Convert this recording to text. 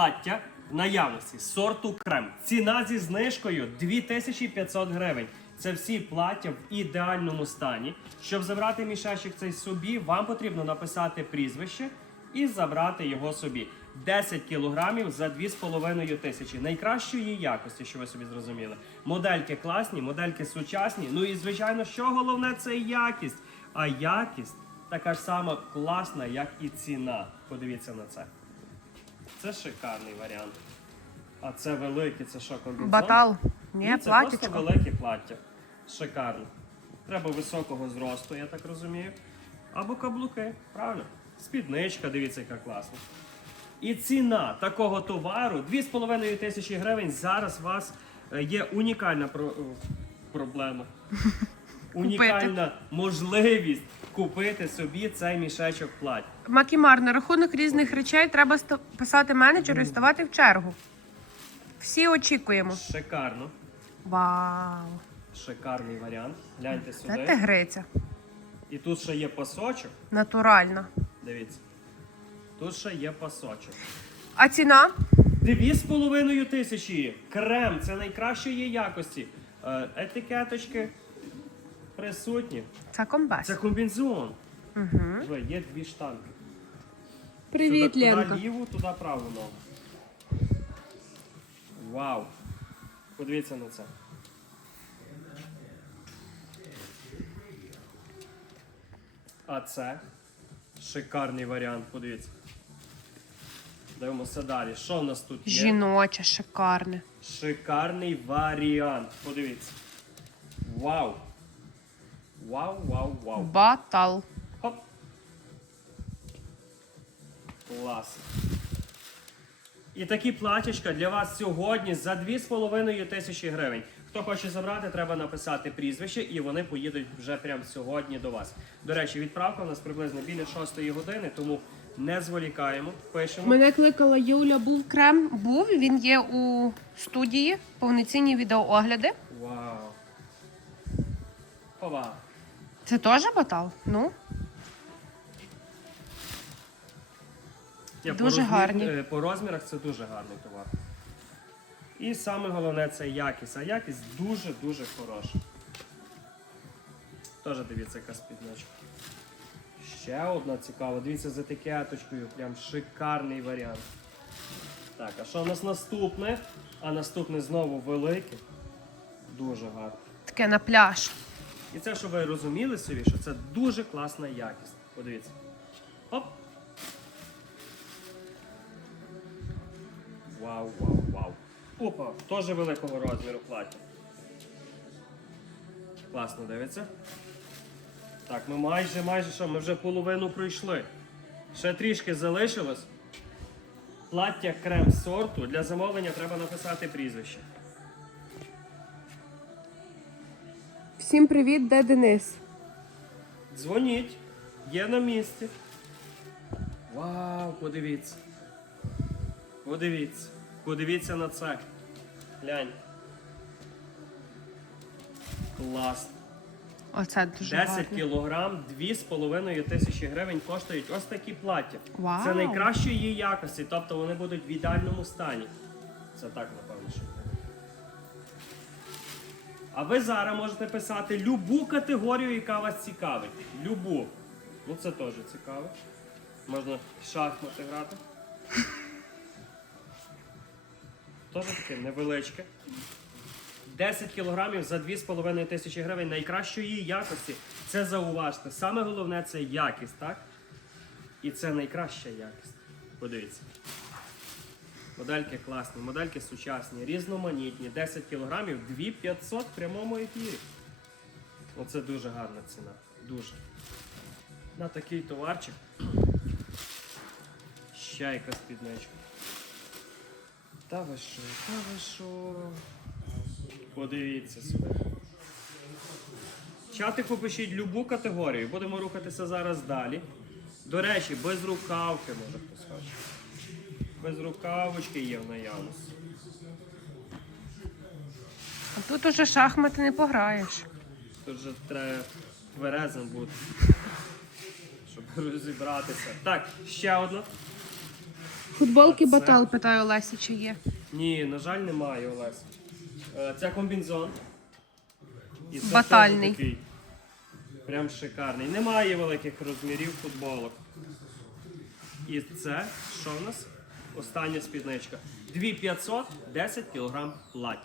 Плаття в наявності сорту крем. Ціна зі знижкою 2500 гривень. Це всі плаття в ідеальному стані. Щоб забрати мішечок цей собі, вам потрібно написати прізвище і забрати його собі. 10 кілограмів за 2,5 тисячі. Найкращої якості, що ви собі зрозуміли. Модельки класні, модельки сучасні. Ну і звичайно, що головне це якість. А якість така ж сама класна, як і ціна. Подивіться на це. Це шикарний варіант. А це великий, це що комбінезон? Батал. Ні, Ні, це платічко. просто велике плаття. Шикарно. Треба високого зросту, я так розумію. Або каблуки, правильно? Спідничка, дивіться, яка класна. І ціна такого товару 2,5 тисячі гривень. Зараз у вас е, є унікальна про- е, проблема. Унікальна можливість купити собі цей мішечок плаття. Макімар, на рахунок різних речей треба ста- писати менеджеру і ставати в чергу. Всі очікуємо. Шикарно. Вау! Шикарний варіант. Гляньте Це сюди. тигриця. І тут ще є пасочок. Натуральна. Дивіться. Тут ще є пасочок. А ціна? Дві з половиною тисячі. Крем це найкращої якості. Е, Етикеточки присутні. Це комбез. Це комбінзон. Угу. Ви, є дві штанги. Привіт, туди, Ленка. Туди ліву, туди праву ногу. Вау. Подивіться на це. А це шикарний варіант, подивіться. Дивимося далі. Що в нас тут є? Жіноче, шикарне. Шикарний варіант. Подивіться. Вау. Вау, вау, вау. Батал. Хоп. Клас. І такі платячка для вас сьогодні за 2,5 тисячі гривень. Хто хоче забрати, треба написати прізвище, і вони поїдуть вже прямо сьогодні до вас. До речі, відправка у нас приблизно біля 6 години, тому не зволікаємо. Пишемо. Мене кликала Юля, був крем. Був, він є у студії, повноцінні відеоогляди. Вау. Ова. Це теж батал? Ну, Ні, Дуже по розмір- гарні. е, По розмірах це дуже гарний товар. І саме головне це якість. А якість дуже-дуже хороша. Теж дивіться, яка спідничка. Ще одна цікава. Дивіться з етикеточкою. Прям шикарний варіант. Так, а що у нас наступне? А наступне знову велике. Дуже гарно. таке на пляж. І це, щоб ви розуміли собі, що це дуже класна якість. Подивіться. Оп. Вау, вау, вау. Опа, теж великого розміру плаття. Класно дивиться. Так, ми майже, майже що, ми вже половину пройшли. Ще трішки залишилось. Плаття крем сорту. Для замовлення треба написати прізвище. Всім привіт, де Денис? Дзвоніть, є на місці. Вау, подивіться. Подивіться. Подивіться на це. Глянь. Клас. Оце дуже 10 гарно. кілограм, 2,5 тисячі гривень коштують ось такі плаття. Вау. Це найкращої якості, тобто вони будуть в ідеальному стані. Це так, напевно, що. А ви зараз можете писати любу категорію, яка вас цікавить. Любу. Ну це теж цікаво. Можна шахмати грати. Теж таке невеличке. 10 кілограмів за 2,5 тисячі гривень найкращої якості. Це зауважте. Саме головне це якість, так? І це найкраща якість. Подивіться. Модельки класні, модельки сучасні, різноманітні. 10 кілограмів 2500 в прямому ефірі. Оце дуже гарна ціна. Дуже. На такий товарчик. Ще якась спідничка. Та ви що, та ви що? Подивіться сюди. Чатику пишіть любу категорію. Будемо рухатися зараз далі. До речі, без рукавки може хтось хоче. Без рукавочки є в наявності. А тут уже шахмати не пограєш. Тут же треба тверезим бути, щоб розібратися. Так, ще одна. Футболки це? батал, питаю Олесі, чи є. Ні, на жаль, немає Олесь. Е, Це комбінзон. І це Батальний. такий. Прям шикарний. Немає великих розмірів футболок. І це що в нас? Остання спідничка. 2500, 10 кг плать.